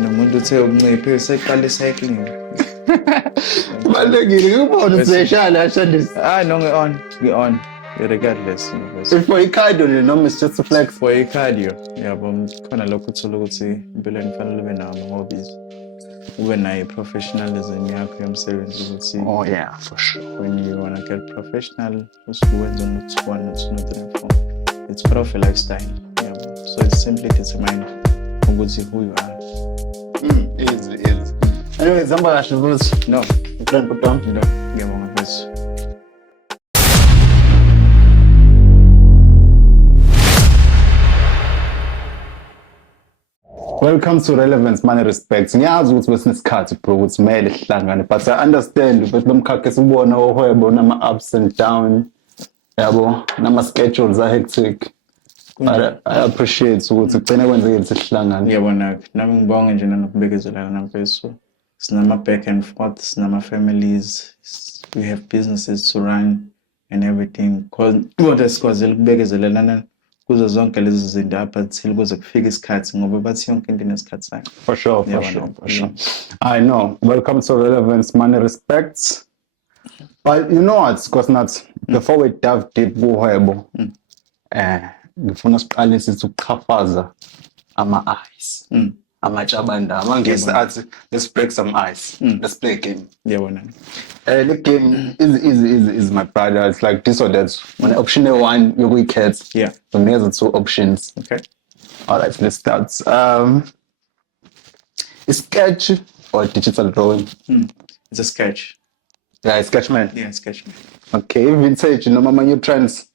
nomuntu uthe unciphe useqala cycling. Kubalulekile ukubona useshaya ashandise. No, we on regardless. For i-cardio noma it's just a flex. For i-cardio, yabo khona lokho uthola ukuthi impilweni kufanele ube nawo ama-hobbies. Ube nayo i-professionalism yakho yomsebenzi ukuthi Oh yeah, for sure. when you wanna get professional, usuwenza not 1, not 2, not 3, 4. It's part of a lifestyle. Yabo. So it's simply determined ukuthi who you are. Easy. Anyway, zamba kahle futhi. No, Plan put down. no, ngiyabonga mfethu. Welcome to Relevance Money Respects. Ngiyazi ukuthi besinesikhathi bro ukuthi kumele sihlangane, but I understand ukuthi lo mkhakha esibona ohwebo nama ups and down. Yabo, nama schedules are hectic. But I appreciate ukuthi kugcine kwenzekile sihlangane. Ngiyabona nami ngibonge nje nokubekezela namfethu. Sinama back and forth, sinama families, we have businesses to run and everything. Kodwa sikwazile ukubekezelelana kuzo zonke lezi zinto apha till kuze kufike isikhathi ngoba bathi yonke into inesikhathi sayo. For sure. I know. Welcome to Relevance Money Respects. But you know what, because not before we dive deep kuhwebo, ngifuna siqale sithi ukuqhafaza ama-ice. Amajabanda. Amangisi athi, let's break some ice. Let's play a game. Ngiyabona. The game is my brother. It's like this or that. When option one, you will get. Yeah. So there's 2 options. Okay. All right, let's start. Sketch or digital drawing? It's a sketch. Yeah, sketch man. Yeah, sketch. Okay, vintage, no mama new trends.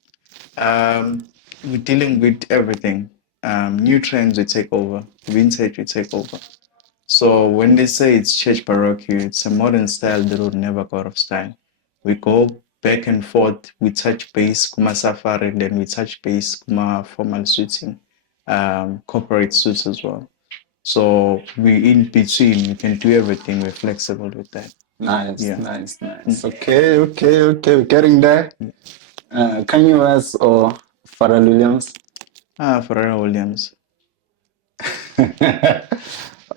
We're dealing with everything. New trends we take over, vintage we take over. So when they say it's church baroque, it's a modern style that would never go out of style. We go back and forth, we touch base kuma safari, then we touch base kuma formal suiting, corporate suits as well. So we in between, we can do everything, we're flexible with that. Nice. Okay, we're getting there. Kanye West or Pharrell Williams? Pharrell Williams.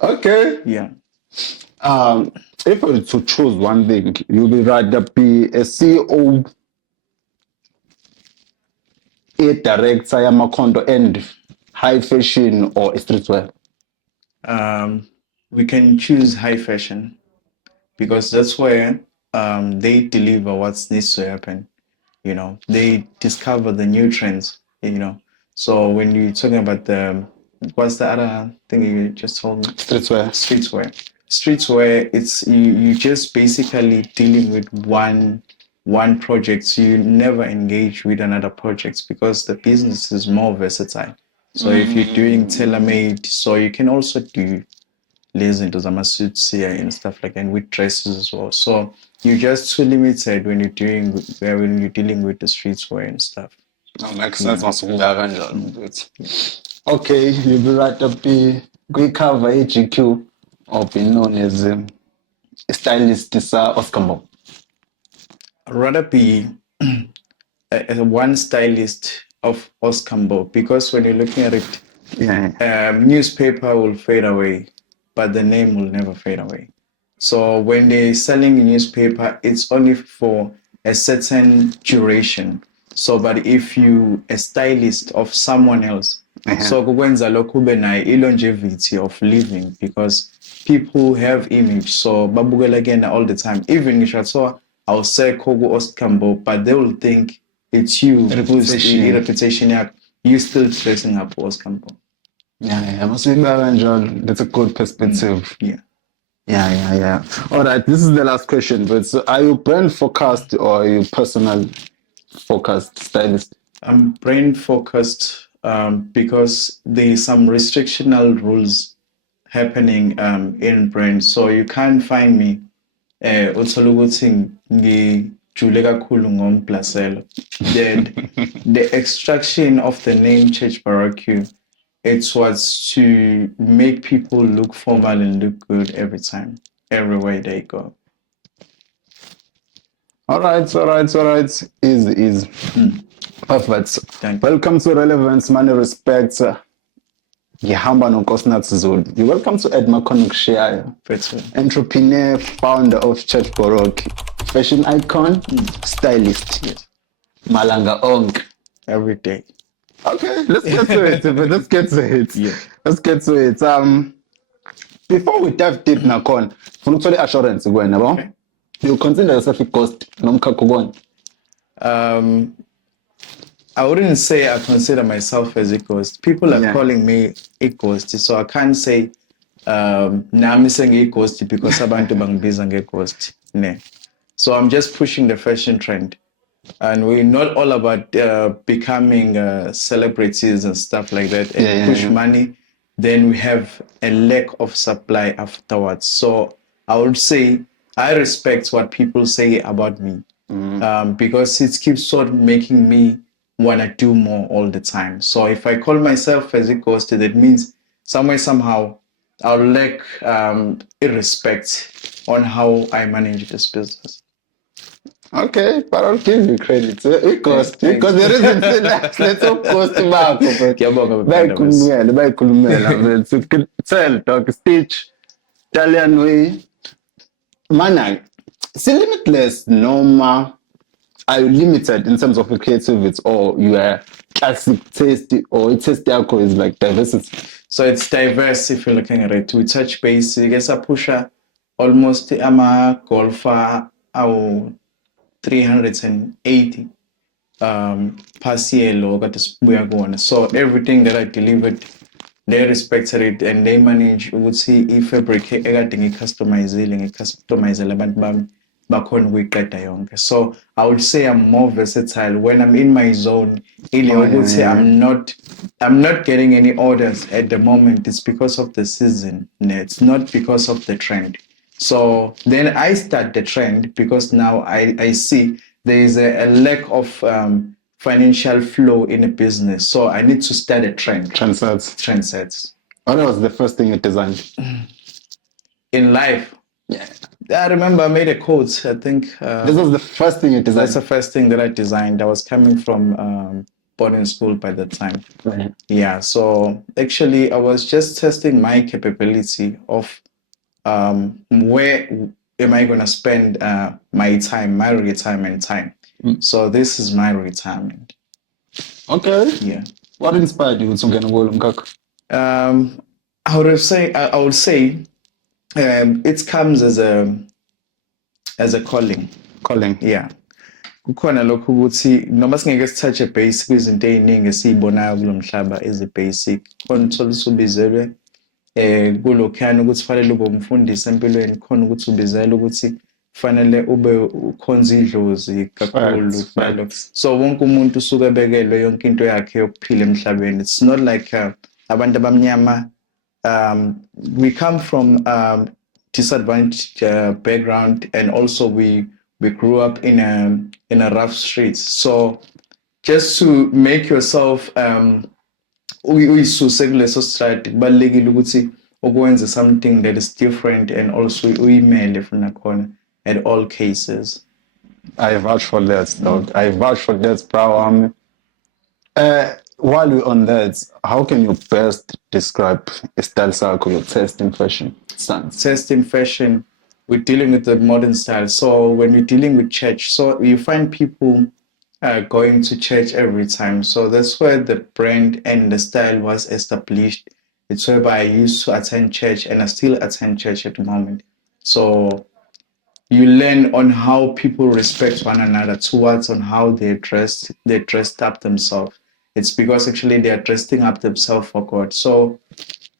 Okay. Yeah. If you were to choose one thing, you would rather be a CEO, a director, Yamakondo, and high fashion or streetwear? We can choose high fashion because that's where they deliver what needs to happen. You know, they discover the new trends, you know. So when you're talking about what's the other thing you just told me? Streetwear, it's you just basically dealing with one project. So you never engage with another project because the business is more versatile. So if you're doing tailor-made, so you can also do lasers, suits here and stuff like that, and with dresses as well. So you're just too limited when you're dealing with the streetwear and stuff. That makes sense. Okay, you would rather be quick cover HGQ or be known as a stylist Oscar Mo? I'd rather be one stylist of Oscambo because when you're looking at it, newspaper will fade away, but the name will never fade away. So when they're selling a newspaper, it's only for a certain duration. So, but if you a stylist of someone else, so kwenza lokho ube nayo longevity of living because people have image. So babukela again all the time. Even ngisho I'll say Kogo Oscambo, but they will think it's you who's the reputation yakho. You still dressing up Oscambo. That's a good perspective. Yeah. All right, this is the last question. But so are you brand focused or are you personal focused stylist? I'm brand focused because there's some restrictional rules happening in brand. So you can't find me utholukuthi ngijule kakhulu ngomplaselo. The extraction of the name Church Baroque, it was to make people look formal and look good every time, everywhere they go. All right. Easy. Perfect. Thank you. Welcome to Relevance Money Respects. ngihamba nonkosinathi Zulu. You're welcome to Ed Makonuk Better. entrepreneur, founder of Church Boroki, fashion icon, stylist. Yes. Malanga onke. Every day. Okay, let's get to it. But let's get to it. Yeah. Let's get to it. Before we dive deep nakhona, funa ukuthola assurance kuwena yabo. Okay. You consider yourself a ghost nomkhakho kona? I wouldn't say I consider myself as a ghost. People are calling me a ghost, so I can't say nami sengiyi ghost because abantu bangibiza nge-ghost. Ne. So I'm just pushing the fashion trend. And we're not all about becoming celebrities and stuff like that and push money. Then we have a lack of supply afterwards. So I would say I respect what people say about me because it keeps sort of making me want to do more all the time. So if I call myself as a ghost, that means somewhere, somehow, I'll lack respect on how I manage this business. Okay, but I'll give you credit. Because there isn't let's of course bakho. Bayikhulumela. Tell dog Stitch Italian way. Mana, limitless noma are you limited in terms of your creativity or you are classic taste or its taste yakho is like diversity? So it's diverse if you're looking at it. We touch base. I guess I push almost a golfer 380 past year lo kade sibuya kuwona. So everything that I delivered, they respected it and they manage ukuthi i-fabric ekade ngicustomizele abantu bami bakhona ukuyiqeda yonke. So I would say I'm more versatile when I'm in my zone. I'm not getting any orders at the moment. It's because of the season. It's not because of the trend. So then I start the trend because now I see there is a lack of financial flow in a business. So I need to start a trend. Trendsets. What was the first thing you designed? In life? Yeah. I remember I made a quote. I think this was the first thing you designed. That's the first thing that I designed. I was coming from boarding school by the time. Right. Yeah. So actually, I was just testing my capability of where am I going to spend my time, my retirement time. So this is my retirement. Okay. Yeah. What inspired you to get involved in Mkako? I would say it comes as a calling. Yeah. Kukhona lokho ukuthi noma singeke sithathe basic izinto eziningi esizibonayo kulomhlaba ezi-basic khona uthola usubizelwe kulokhuyana ukuthi fanele ube umfundisi empilweni khona ukuthi ubizele ukuthi fanele ube ukhonza idlozi kakhulu. So wonke umuntu usuke ebekelwe yonke into yakhe yokuphila emhlabeni. It's not like abantu abamnyama we come from disadvantaged background and also we grew up in a rough street. So just to make yourself uyisuse kuleso stride kubalekile ukuthi ukwenze something that is different and also uyimele funa khona at all cases. I vouch for that, dog. I vouch for that, bro. While we're on that, how can you best describe a style circle, your taste in fashion? Taste in fashion, we're dealing with the modern style. So when we're dealing with church, so you find people going to church every time. So that's where the brand and the style was established. It's whereby I used to attend church and I still attend church at the moment. So you learn on how people respect one another towards on how they dressed up themselves. It's because actually they are dressing up themselves for God. So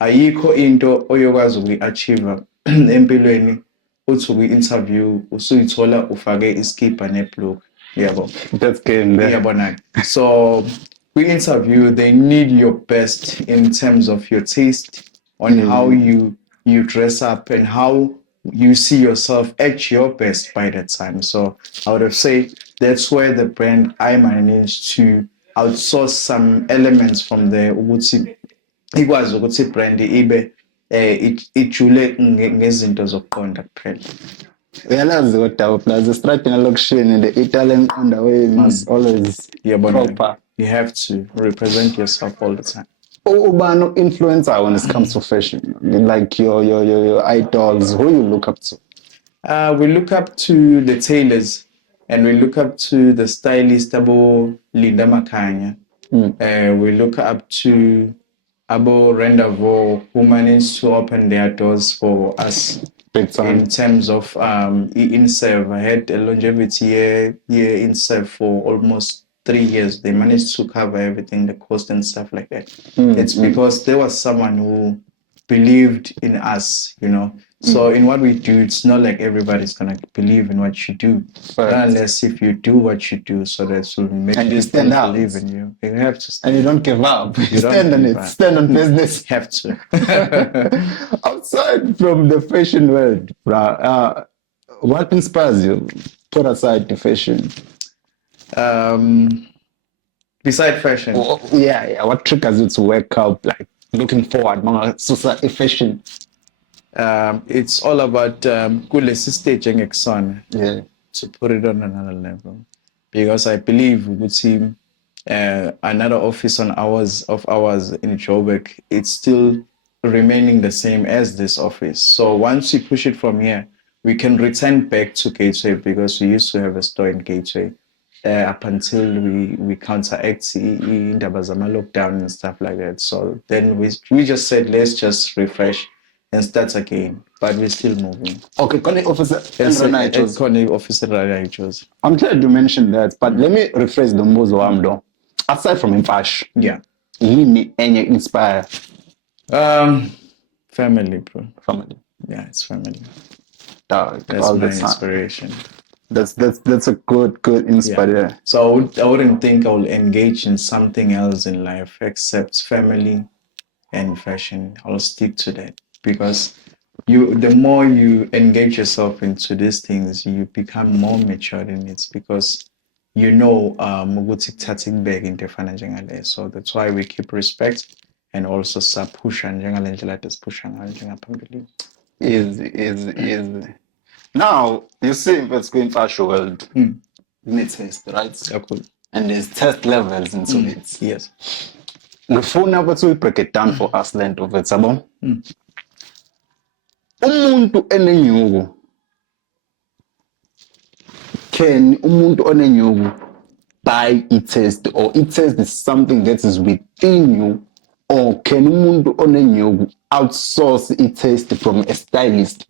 ayikho into oyokwazi ukuyi-achieve empilweni uthi uyi-interview usuyithola ufake iskipa nebloke. Yabo. That's game there. Yabona. So we interview, they need your best in terms of your taste on how you dress up and how you see yourself at your best by that time. So I would have said that's where the brand I managed to outsource some elements from there ukuthi ikwazi ukuthi brand ibe ijule ngezinto zokuqonda kuphela. Uyalazi kodwa plus structure location the Italian underway must always proper. You have to represent yourself all the time. Ubano influencer when it comes to fashion, like your idols, who you look up to. We look up to the tailors and we look up to the stylist Abo Linda Makanya. We look up to Abo Rendezvous who managed to open their doors for us Big time. in terms of InServe. I had a longevity year InServe for almost 3 years. They managed to cover everything, the cost and stuff like that. It's because there was someone who believed in us, you know. So in what we do, it's not like everybody's gonna believe in what you do, unless if you do what you do, so that will make and you people stand out. believe in you. You have to stand. And you don't give up. You don't stand on give it. up. Stand on business. Have to. Outside from the fashion world, what inspires you? Put aside the fashion. Beside fashion. Yeah. What triggers you to wake up, like looking forward, fashion? It's all about kulesi stage engekson. Yeah. To put it on another level, because I believe we would see another office on ours in Joburg. It's still remaining the same as this office. So once we push it from here, we can return back to Gateway because we used to have a store in Gateway. Up until we counteract indaba zama lockdown and stuff like that. So then we just said let's just refresh and start again, but we're still moving. Okay, Connie Officer Officer. I'm glad you mentioned that, but let me rephrase the mbuzo wami lo. Aside from imfash, Yeah. yini enye inspire? Family, bro. Family. Yeah, it's family. That's my inspiration. That's a good inspiration. Yeah. So I wouldn't think I will engage in something else in life except family and fashion. I'll stick to that because the more you engage yourself into these things, you become more mature in it because you know ukuthi kuthatha back into njengale. So that's why we keep respect and also sapusha njengale ndlela esipusha ngayo njengaphambili. Is now you see if it's going fashion world, you need test, right? Yeah, cool. And there's test levels into it. Yes. Ngifuna ukuthi we break it down for us lento of sabo. Umuntu enenyuku can umuntu onenyuku buy a test, or a test is something that is within you, or can umuntu onenyuku outsource a test from a stylist?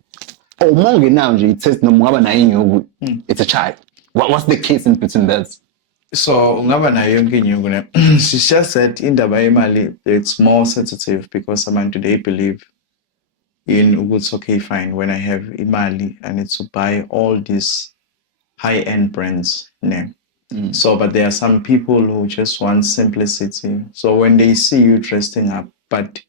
Or monge now nje i-test noma ungaba nayo inyuku, it's a child. What's the case in between that? So ungaba nayo yonke inyuku ne. She just said indaba yemali it's more sensitive because abantu they believe in ukuthi okay fine, when I have imali I need to buy all these high-end brands ne. So but there are some people who just want simplicity. So when they see you dressing up but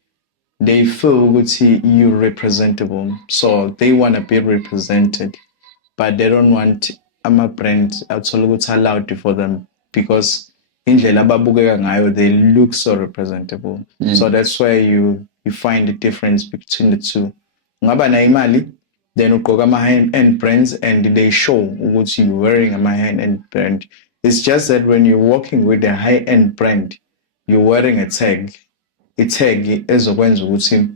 they feel ukuthi you're representable, so they want to be represented, but they don't want ama-brand athola ukuthi allowed for them because indlela ababukeka ngayo they look so representable. So that's why you find the difference between the two. Ungaba na imali then ugqoka ama-high-end brands and they show ukuthi you're wearing a high-end brand. It's just that when you're working with a high-end brand, you're wearing a tag. I-tag ezokwenza ukuthi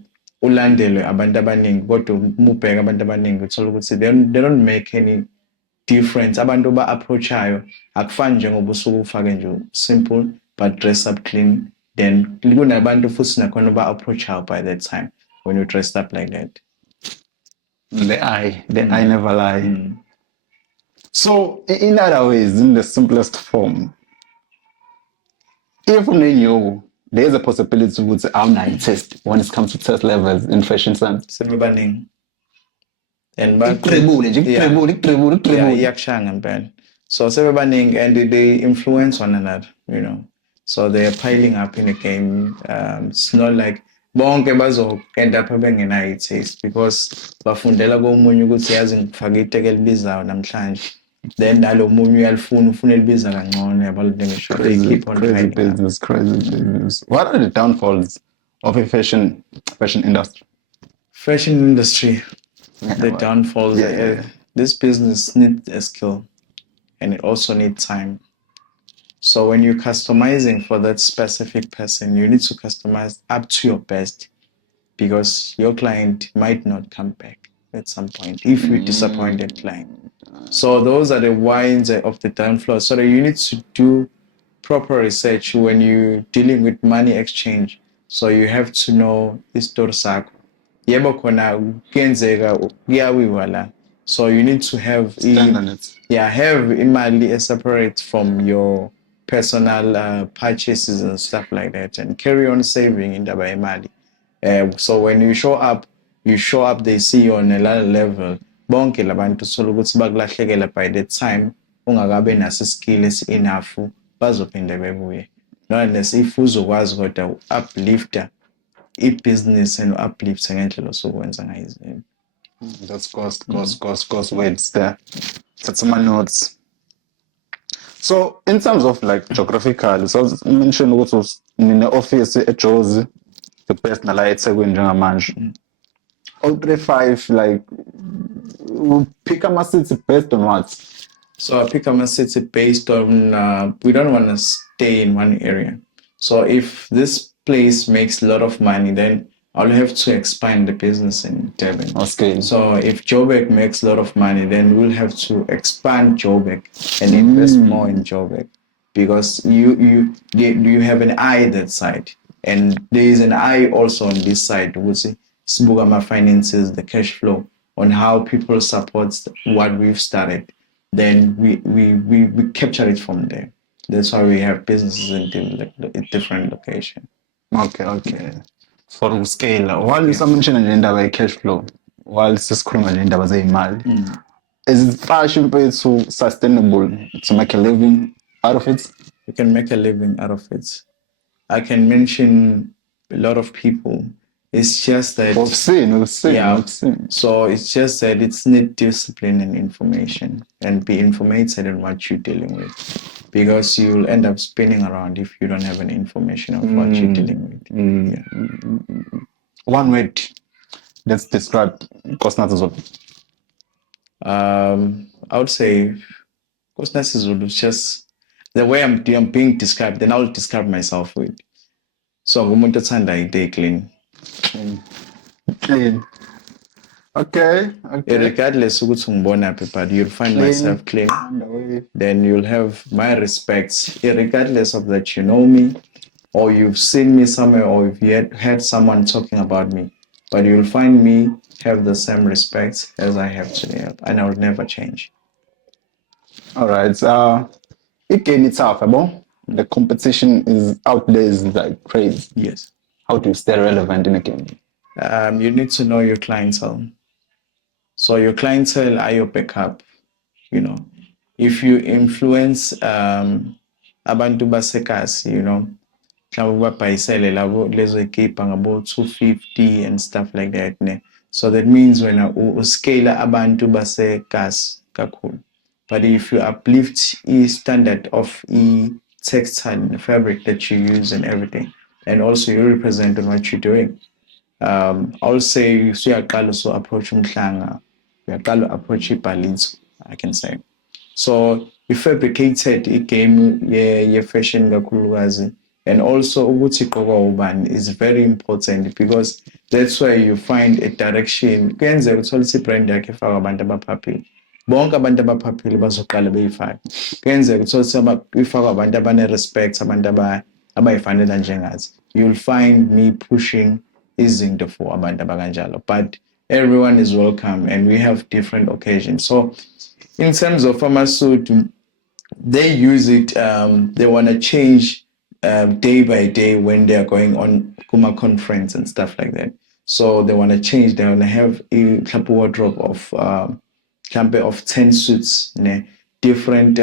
ulandelwe abantu abaningi kodwa umubheka abantu abaningi uthola ukuthi they don't make any difference. Abantu ba-approachayo akufani njengoba usuke ufake nje simple but dress up clean, then kunabantu futhi nakhona ba-approachayo by that time when you dressed up like that. The eye never lie. So in other ways, in the simplest form, if unenyuku, there's a possibility to I'm not test when it comes to test levels in fashion sense. Sebebaningi. And iyakshanga impela. So sebebaningi and they influence one another, you know. So they are piling up in the game. It's not like bonke bazo end up bengenayo i-taste because bafundela komunye ukuthi yazi ngifaka iteke elibizayo namhlanje. Then nalo munye uyalifuna ufuna elibiza kangcono yabo le ngisho they keep on crazy business. What are the downfalls of a fashion industry? Fashion industry, the downfalls. This business needs a skill and it also needs time. So when you're customizing for that specific person, you need to customize up to your best because your client might not come back at some point if you disappointed client. So those are the wines of the downflow. So that you need to do proper research when you're dealing with money exchange. So you have to know isitori sakho. Yebo khona kuyenzeka kuyawiwa la. So you need to have have imali separate from your personal purchases and stuff like that and carry on saving indaba yemali. So when you show up, they see you on another level. Bonke labantu sola ukuthi bakulahlekela by the time ungakabe naso skill enough bazophinde bebuye. Unless if uzokwazi kodwa uplifta i-business and uplifta ngendlela osokwenza ngayo izinto. That's cost words there. That's my notes. So in terms of like geographical, so you mentioned what was in the office at Jozi, the personal lights njengamanje. All 3-5 like we pick a city based on what? So I pick up my city based on we don't want to stay in one area. So if this place makes a lot of money, then I'll have to expand the business in Durban. Okay. So if Joburg makes a lot of money, then we'll have to expand Joburg and invest more in Joburg because you have an eye that side, and there is an eye also on this side. We'll see Sibugama finances, the cash flow, on how people support what we've started. Then we capture it from there. That's why we have businesses in different locations. Okay. For scale, while you mentioned indaba cash flow, while sisikhuluma nje indaba zeyimali, is it fashion paid so sustainable to make a living out of it? You can make a living out of it. I can mention a lot of people. It's just that We've seen. So it's just that it's need discipline and information and be informated on what you're dealing with, because you'll end up spinning around if you don't have any information of what you're dealing with. Yeah. One word. Let's describe Kosnas Zulu. I would say Kosnas Zulu is just the way I'm being described. Then I'll describe myself with. So ngumuntu othanda into clean. Clean. Okay. Regardless ukuthi ngibona phi, but you'll find myself clean. Then you'll have my respects, regardless of that you know me, or you've seen me somewhere, or if you had someone talking about me. But you'll find me have the same respect as I have today, and I will never change. All right. Again, it's tough, the competition is out there is like crazy. Yes. How to stay relevant in a game? You need to know your clientele. So your clientele are your backup. You know, if you influence abantu basekasi, you know, lezo keep about 250 and stuff like that. Ne? So that means when you scale abantu basekasi kakhulu. But if you uplift the standard of the textile and fabric that you use and everything, and also you represent on what you're doing, I'll say suyaqala so approach umhlanga, uyaqala approach ibhalitso, I can say. So we fabricated a game fashion kakhulukazi, and also ukuthi igqokwa ubani is very important because that's where you find a direction. Kuyenzeka uthola ukuthi brand yakhe efaka abantu abaphaphile. Bonke abantu abaphaphile bazoqala beyifake. Kuyenzeka uthola ukuthi ifaka abantu abane-respect, abantu abayifanele njengathi. You'll find me pushing izinto for abantu abakanjalo, but everyone is welcome and we have different occasions. So in terms of Amasuit, they use it, they want to change day by day when they're going on Kuma conference and stuff like that. So they want to change, they want to have a couple wardrobe of 10 suits, different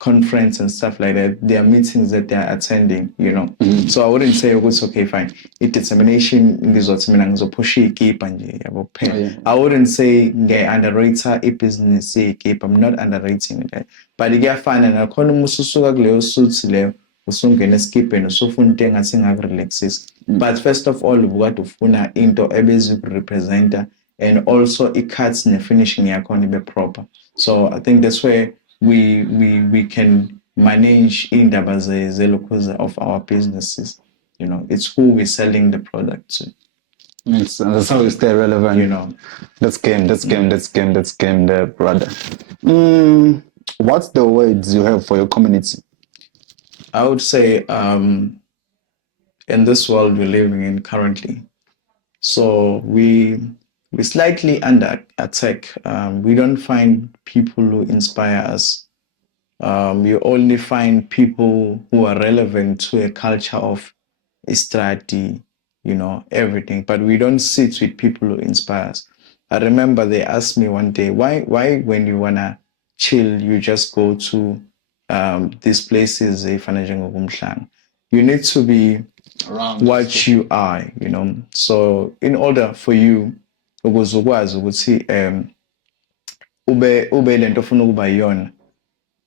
conference and stuff like that. There are meetings that they are attending, you know. So I wouldn't say it's okay, fine. It determination push keep and I wouldn't say underrate a business keep. I'm not underrating it. But you get fine and I call them suits le usungena skip and usufuna into engathi relaxes. But first of all, we got to funa into ebezi representer, and also it cuts the finishing yakho be proper. So I think that's where we can manage indaba ze-locals of our businesses. It's who we're selling the product to. Makes sense. That's how you stay relevant. That's game there, brother. What's the words you have for your community? I would say in this world we're living in currently, so we're slightly under attack. We don't find people who inspire us. You only find people who are relevant to a culture of Istrati, everything. But we don't sit with people who inspire us. I remember they asked me one day, why when you wanna chill, you just go to these places, you need to be Around what you are, So in order for you, ukuzukwazi ukuthi ube lento ofuna ukuba yiyona,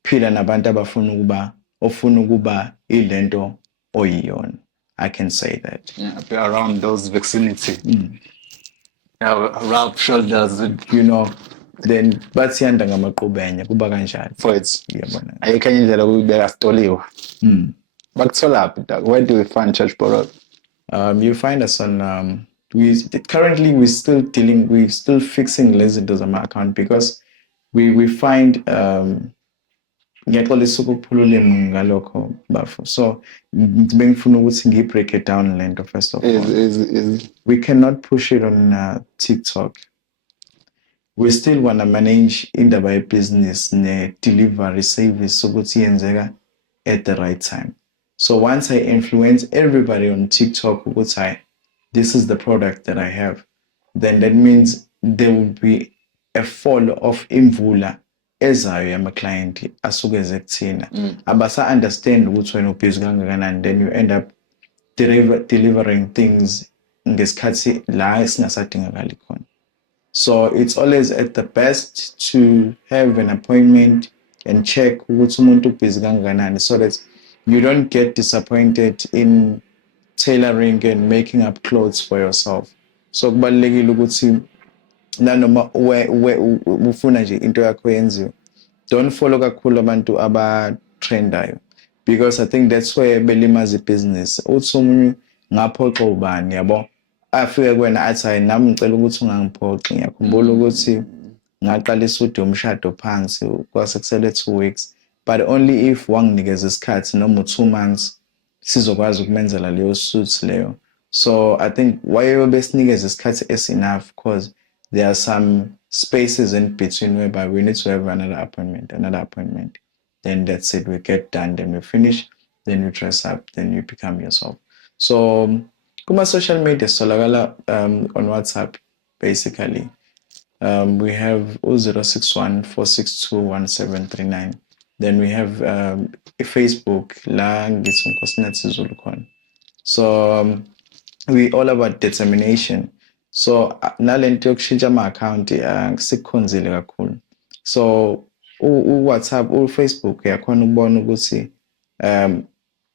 phila nabantu abafuna ukuba ilento oyiyona. I can say that. Yeah, be around those vicinity. Rub shoulders. Then bathiyanda ngamaqubenya kuba kanjani. For it. Yabona. Ayikho enye indlela ukubeka stoliwa. Bakuthola phi dog? Where do we find Church Borok? You find us on currently we're still fixing Lazy Zama account because we find ngiyaqolisa ukukhululema ngalokho bafo. So bengifuna ukuthi ngi-break it down lento first of all. We cannot push it on TikTok. We still want to manage indaba business ne delivery service ukuthi yenzeka at the right time. So once I influence everybody on TikTok ukuthi this is the product that I have, then that means there will be a fall of imvula ezayo yama-client asuke eze kuthina. Abasa understand ukuthi wena ubhizi kangakanani, then you end up delivering things ngesikhathi la esingasadingakali khona. So it's always at the best to have an appointment and check ukuthi umuntu ubhizi kangakanani, so that you don't get disappointed in tailoring and making up clothes for yourself. So kubalulekile ukuthi nanoma ufuna nje into yakho yenziwe, don't follow kakhulu abantu abatrendayo, because I think that's where belimaza business. Uthi umunye ngaphoxa ubani, yabo, afike kuwena athi hayi nami ngicela ukuthi ungangiphoxi. Ngiyakhumbula ukuthi ngaqalisa ude umshado phansi kwase kusele 2 weeks, but only if wanginikeza isikhathi noma 2 months sizokwazi ukumenzela leyo suits leyo. So I think why besinikeza isikhathi enough, because there are some spaces in between whereby we need to have another appointment. Then that's it, we get done, then we finish, then you dress up, then you become yourself. So kuma social media solagala on WhatsApp basically. We have 061 462 1739. Then we have Facebook la ngithi uNkosinathi Zulu khona. So we all about determination. So nalento yokushintsha ama-account sikukhonzile kakhulu. So WhatsApp, Facebook yakhona ukubona ukuthi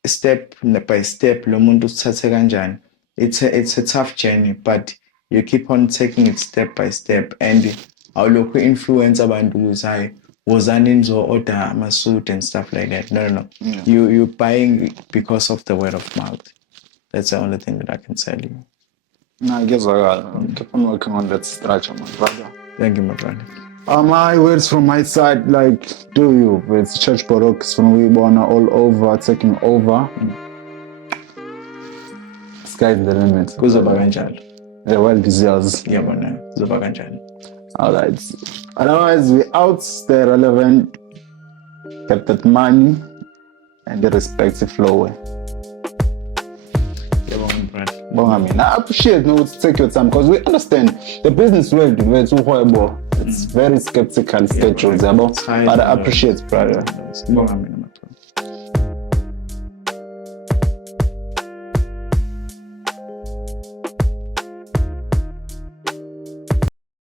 step by step lo muntu usithathe kanjani. It's a tough journey, but you keep on taking it step by step, and awulokhu influence abantu ukuthi hayi wozani nizo-order ama-suit and stuff like that. No. Yeah. You're buying because of the word of mouth. That's the only thing that I can tell you. No, I guess keep on working on that structure, my brother. Thank you, my brother. My words from my side, like, do you? It's Church Borok from Wibona all over, taking over. Sky's the limit. Kuzoba kanjalo. The world is yours. Yeah, man. Kuzoba kanjalo. Alright. Otherwise, we out, stay relevant, get that money, and the respective flow. I appreciate you take your time, because we understand the business world is very skeptical schedules, but I appreciate, brother.